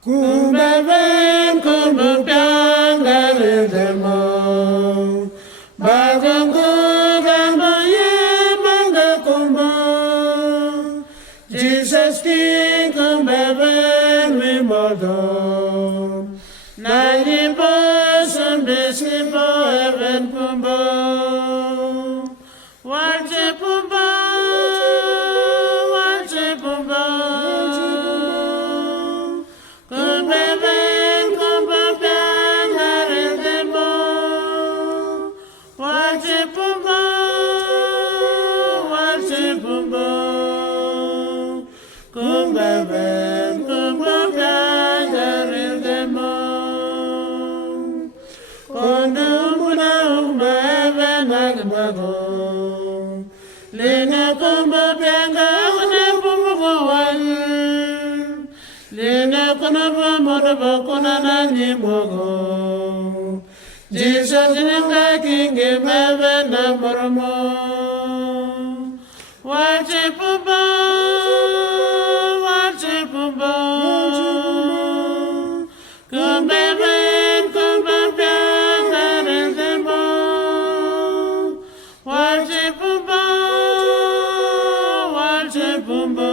Kumbavan kumbupiang garidemo Bagong kurambaye manga kumbo Jesus King kumbavan wimodo 90% bisipo heaven kumbo Wache kumbo Wache kumbo Lena kumba pianga una pumuguan Lena kuna pamora bakuna nani mogo Jesus ninga kinge meve na mormo Wache pumba Wache pumba Kumba ben kumba pianga rezembo Wache pumba Wache pumba